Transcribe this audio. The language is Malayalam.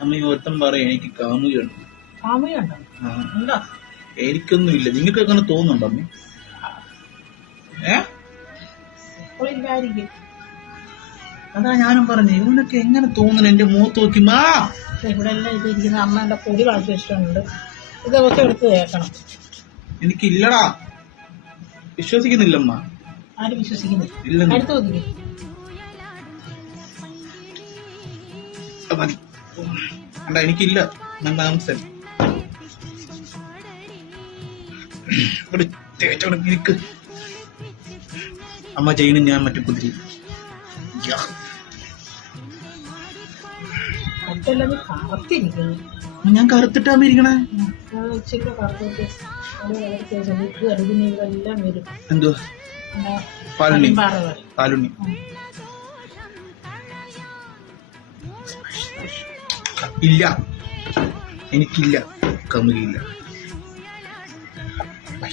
അമ്മ ഈ ഒരുത്തം പറയും എനിക്ക് കാമുകയുണ്ട്. കാമുകയുണ്ടോ? ഇല്ല നിങ്ങൾക്ക് അങ്ങനെ തോന്നുന്നുണ്ടോ അമ്മ? അതാ ഞാനും പറഞ്ഞു ഇവനൊക്കെ എങ്ങനെ തോന്നുന്നു എന്റെ മുഖത്ത് നോക്കി? മാ! ഇവിടെ എല്ലാം ഇത് ഇരിക്കുന്ന അമ്മേന്റെ പൊടി കളച്ച് വെച്ചിട്ടുണ്ട് ഇതൊക്കെ എടുത്ത് കേൾക്കണം എനിക്കില്ലടാ. വിശ്വസിക്കുന്നില്ലമ്മ. ആരും വിശ്വസിക്കുന്നില്ല. അടുത്ത് ആ, മതി. അല്ല എനിക്കില്ല. ഇവിടെ തേച്ചോടെ അമ്മ ചെയ്യുന്നു ഞാൻ മറ്റു കുതിരി. ഞാൻ കറുത്തിട്ടാ ഇരിക്കണേ. എന്തോ പാലുണ്ണി. ഇച്ചിരി ഇല്ല. എനിക്കില്ല. കമുകില്ല ബൈ